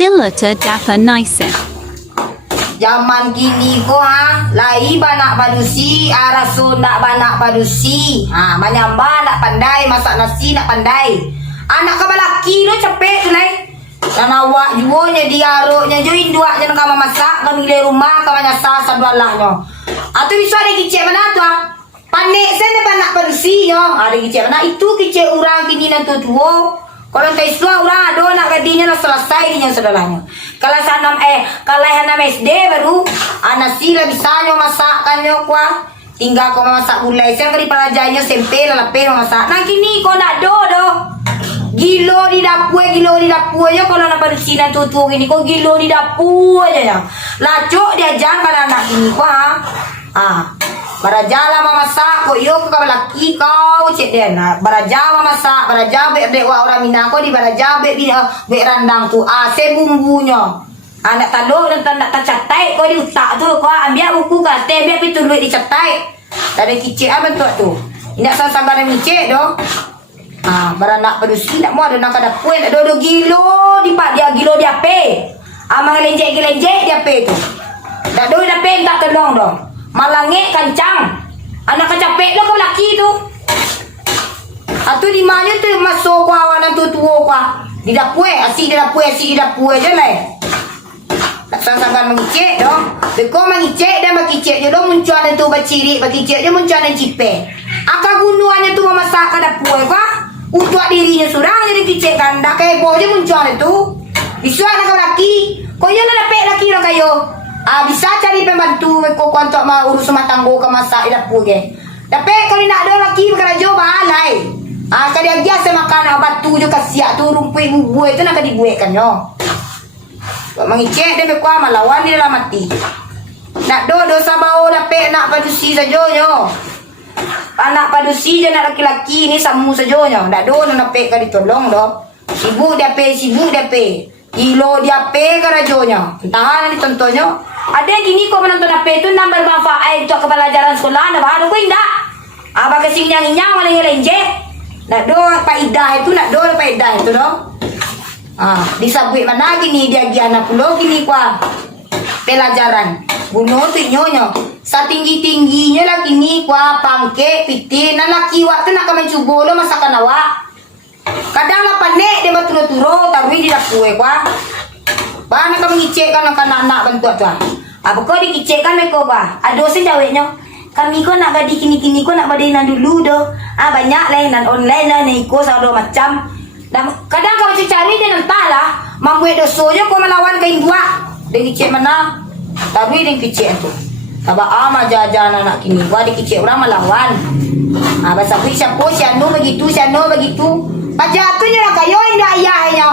Sila dapat nice. Zaman gini ko lai banak padusi, araso nak banak padusi. Manyamba nak pandai, masak nasi nak pandai. Anak ka balaki lo capek tu nai. Dan awak juonya diaroknya jo induaknya nak masak, kami di rumah kami nyasa sadwalahnya. Atau bisa ada kicik mana tu panik sana banak padusi yo. Ada kicik mana itu kicik orang kini nanti tua. Kalau tak isua orang ada nak gadinya nak selesai dinya saudaranya. Kalau sanam kalau hanam SD baru anak sila bisanya masakkannya kuah. Tinggal kau masak gulai saya kali pelajanya sempel lapel masak. Nah kini kau nak do. Gilo di dapur aja kalau nak pada sini tutu gini kau gilo di dapur aja ya. Lacok dia jangan kalau anak ini kuah. Barajala mamasak ko yo ka laki kau cek dia nak baraja mamasak baraja be orang Minang ko di baraja be randang tu se bumbunya anak taluk dan nak catai ko di utak tu ko ambil buku ka te biar pitu duit dicatai dari kicik bentuk tu indak sabar micik do baranak pedusi nak mau ada nak ada puan ada gilo di pak dia gilo dia pe amang lenjek dia pe tu dak do dak pe tak tolong do malange kancang anak kecapek lo kau laki tu atau di mana tu masuk kawan tu tua kau di dapur asyik di dapur je lah tak sangat mengicik doh dekau mengicik dan bakicik je doh muncul tu baciri bakicik je muncul dan cipe akak gunduannya tu memasak ke dapur kau untuk dirinya surang jadi kicik ganda kayak boh je muncul tu disuai nak kau laki kau yang nak laki lo kayo bisa cari pembantu kau untuk urus rumah tangga ke masak di dapur ke. Tapi kalau nak ada laki berkerja balai. Kalau dia biasa makan batu je kasiak tu rumput bubuh itu nak dibuatkan yo. Mengicik dia berkuah melawan dia dalam mati. Nak dosa bau dapat nak padusi saja yo. Anak padusi je nak laki-laki ni samu saja yo. Nak nak dapat ditolong doh. Sibuk dia pe. Kilo dia pe kerajonya. Tahan ditontonnya. Ada gini kau menonton apa itu nambah manfaat untuk kepelajaran sekolah nak baru kau indah. Abang kesing yang malah ngelenje. Nak do faedah itu nak do faedah itu doh. Disabui mana gini dia giana pulau gini kuah pelajaran. Bunuh tu nyonya. Satinggi-tingginya lah gini kuah pangke piti nak laki waktu nak kau mencuba lo masakan awak. Kadang lah panik dia betul-betul taruh di dapur kuah. Bana kami ngicekkan anak-anak bentuk tu. Apa kau dikicekkan mereka bah? Ada sejawetnya. Kami kau nak gadi kini-kini kau nak badinan dulu doh. Banyak lah nan online lah ni ikut saudara macam. Dan kadang kau cari dia entahlah. Membuat dosa je kau melawan kain buat. Dia kicek mana? Tapi dia kicek tu. Sabak jajan anak kini. Gua dikicek orang melawan. Bahasa siapa siano begitu. Pajak tu je lah kayo indah ayahnya.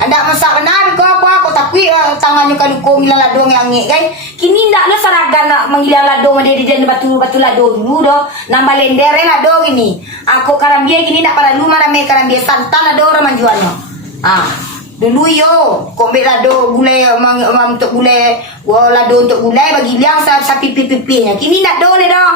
Anda masak benar kau takui tangannya kalau kau ngilang ladong yang ngek kan. Kini ndak lo saragan nak mengilang ladong dia di batu ladong dulu doh. Nambah lender ladong ini. Aku karambia gini nak pada rumah ramai karambia santan ada orang menjualnya. Dulu yo kau ambil ladong gulai untuk gulai ladong untuk gulai bagi liang sapi pipi-pipinya. Kini ndak do le doh.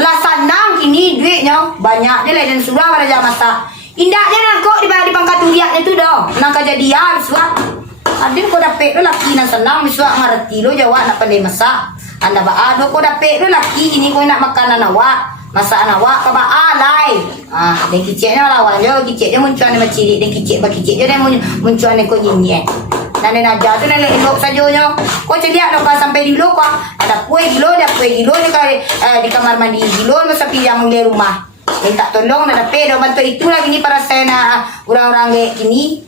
Lah sanang kini duitnya banyak dia lah dan surah pada jam masak. Indahnya nak kok di pangkat uriaknya tu dah. Nak kejadian suap. Adin kau dapat lo laki nak senang suap ngerti lo jawab nak pandai masak. Anda baado kau dapat lo laki ini kau nak makanan awak. Masakan awak ka baalai. Dan kiciknya lawan je, kiciknya muncul ni maciri dan kicik je dia muncul ni kau nyinyek. Dan aja tu nak elok sajonya. Kau celia nak sampai di lo kau. Ada kue gilo ni di kamar mandi gilo masa pijam di rumah. Minta tolong nak dapat bantu itu lagi ni para saya nak orang-orang gini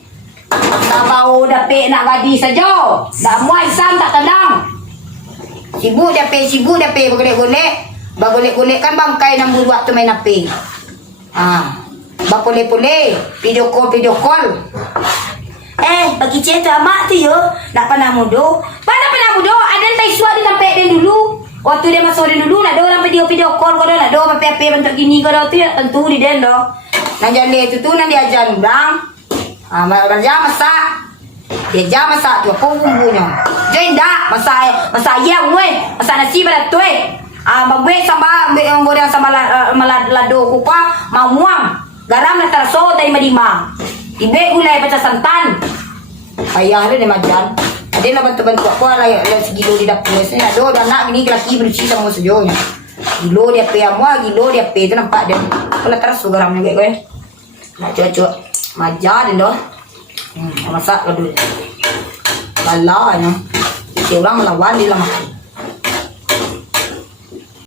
tak mau dapat nak gadi saja tak muat sam tak tenang sibuk dapat bagolek kan bangkai nang buat tu main api bagolek video call bagi cerita mak tu yo nak pernah mudo ada tai suat dia sampai dia dulu. Waktu dia masuk dia dulu nak ada orang video call kau dah nak ada apa-apa bentuk gini kau dah tu ya tentu di den dah. Nak jalan itu tu nak diajar orang. Belajar masak. Dia jam masak tu apa bumbunya. Jangan dak masak ayam weh. Masak nasi pada tu Ambil sambal, ambil goreng sambal lado kupa, mamuang. Garam na taraso dari madimang. Ibe gulay baca santan. Ayah dia majan. Ada lah bantu-bantu aku lah segilo di dapur. Saya ada anak ini lelaki bersih sama sejauhnya. Gilo dia pe amwa, gilo dia pe itu nampak dia. Kalau terus garam juga gue. Nak cuci majan dia. Masak dulu. Lalanya. Dia orang melawan dia lah makan.